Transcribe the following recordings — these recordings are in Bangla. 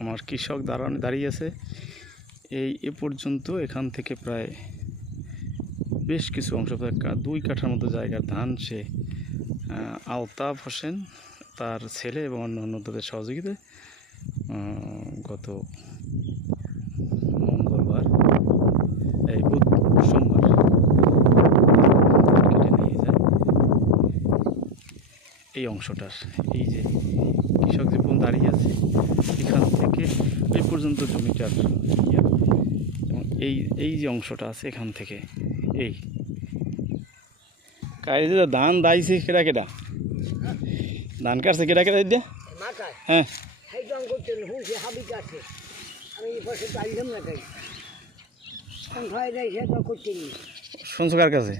আমার কৃষক দাঁড়িয়ে আছে এই পর্যন্ত। এখান থেকে প্রায় বেশ কিছু অংশ, প্রায় 2 কাঠার মতো জায়গার ধান সে আলতাফ হোসেন, তার ছেলে এবং অন্যান্যদের সহযোগিতায় গত মঙ্গলবার সোমবার কেটে নিয়ে যায় এই অংশটার। এই যে কৃষক জীবন দাঁড়িয়ে আছে এখান থেকে এই পর্যন্ত জমিটার এবং এই যে অংশটা আছে এখান থেকে এই কাজে যে ধান দাইছে কেটা কেটা ধান কাটছে কেটা কেটা দিয়ে। হ্যাঁ শুনছো কার কাছে?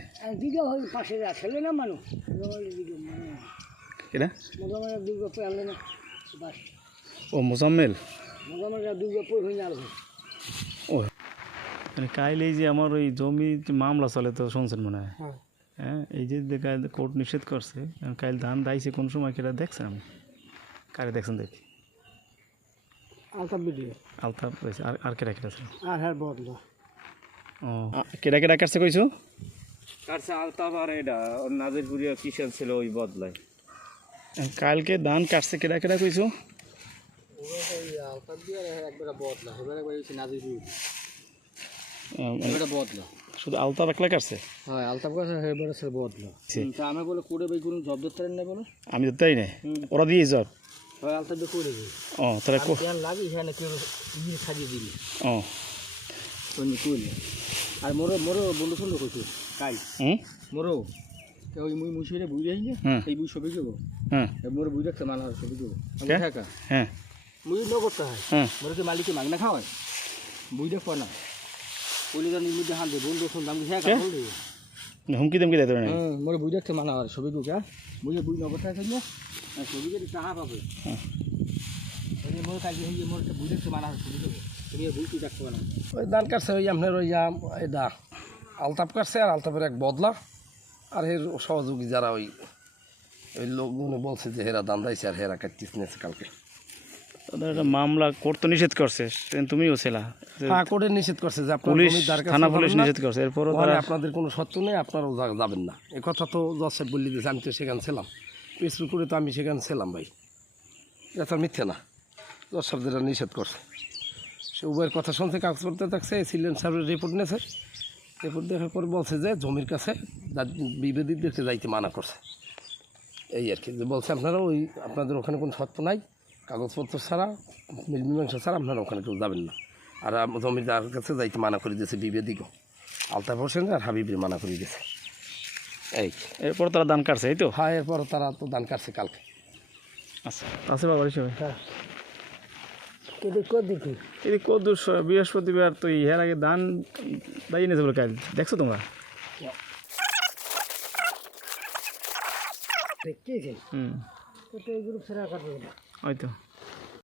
ও মোজাম্মেল। ও কাইল এই যে আমার ওই জমি মামলা চলে তো শুনছেন মনে হয়। হ্যাঁ এই যে কোর্ট নিষেধ করছে কাইল ধান দাইছে কোন সময় কেটা দেখছেন? আমি কারে দেখছেন দেখি আলতাফ হয়েছে আর কেটা কেটা ছিল ও কেটা কেটা কাটছে কইছো? কাটছে আলতাফ আর এটা নাজিরপুরিয়া কিষান ছিল ওই বদলায়। কালকে ধান কাটছে কেটা কেটা কইছো? শুধু আলতাফ একলা কাটছে? হ্যাঁ আলতাফ কাটছে বদলা। আমি বলে করে ভাই কোনো জব ধরতে না বলে আমি তো তাই না ওরা দিয়ে জব। হয় আলতাফ দিয়ে করে দিই। ও তাহলে লাগে এখানে কেউ সাজিয়ে দিবি। ও কইলে আর মোরো বন্ধু সুন্দর করছি কাই মোরো ওই মুই মুছিরে বুঝে যাই এই বুঝ সবই দেবো। হ্যাঁ মোর বুঝ রাখতে মাল হয় সবই দেবো। হ্যাঁ মুই ন করতে হয় মোরকে মালিকে মাগনা খাওয়ায় বুঝ দেখ না ওই জানি মুই হান দে বন্ধু শুন দাম হ্যাঁ বল দে হুমকি দেমকি দেতে না। মোর বুঝ রাখতে মানা হয় সবই দেবো বুঝে বুঝ ন করতে হয় না সবই যদি টাকা পাবে ওই মোর কাজ হই মোর বুঝ রাখতে মানা হয় সবই দেবো তুমি বুঝতে রাখতে না। ওই ধান কাটছে ওই আপনার ওই এটা আলতাপ কাটছে আর আলতাপের এক বদলা আর এর সহযোগী যারা ওই লোকগুলো বলছে যে হেরা ধান দাইছে আর হেরা কাটতিস নিয়েছে কালকে। তাদের একটা মামলা কোর্ট তো নিষেধ করছে, তুমিও ছিলা? হ্যাঁ কোর্টে নিষেধ করছে যে পুলিশ থানা পুলিশ নিষেধ করছে, এরপরও তারা আপনাদের কোনো সত্য নেই আপনারাও যাবেন না এ কথা তো জজ সাহেব বললি দিয়েছে। আমি তো সেখানে ছিলাম পেসপুর করে তো আমি সেখানে ছিলাম ভাই, এটা তো মিথ্যে না। জজ সাহেব যেটা নিষেধ করছে সে উভয়ের কথা শুনতে কাগজপত্র থাকছে সিলিয়ন সাহেবের রিপোর্ট নিয়েছে। রিপোর্ট দেখার পর বলছে যে জমির কাছে বিবাদীদেরকে যাইতে মানা করছে এই আর কি। যে বলছে আপনারা ওই আপনাদের ওখানে কোনো সত্য নাই, কাগজপত্র ছাড়া মীমাংসা ছাড়া আপনারা ওখানে কেউ যাবেন না। আর জমিদার কাছে যাইতে মানা করে দিয়েছে বিবাদীকে, আলতাফ হোসেন আর হাবিবের মানা করে দিয়েছে। এই এরপর তারা ধান কাটছে এই তো? হ্যাঁ এরপর তারা তো ধান কাটছে কালকে। আচ্ছা আছে বাবার হিসাবে কদ্দুর বৃহস্পতিবার তো এর আগে ধান দাঁড়িয়ে নিয়েছে বলে কাজ দেখছো তোমরা? হয়তো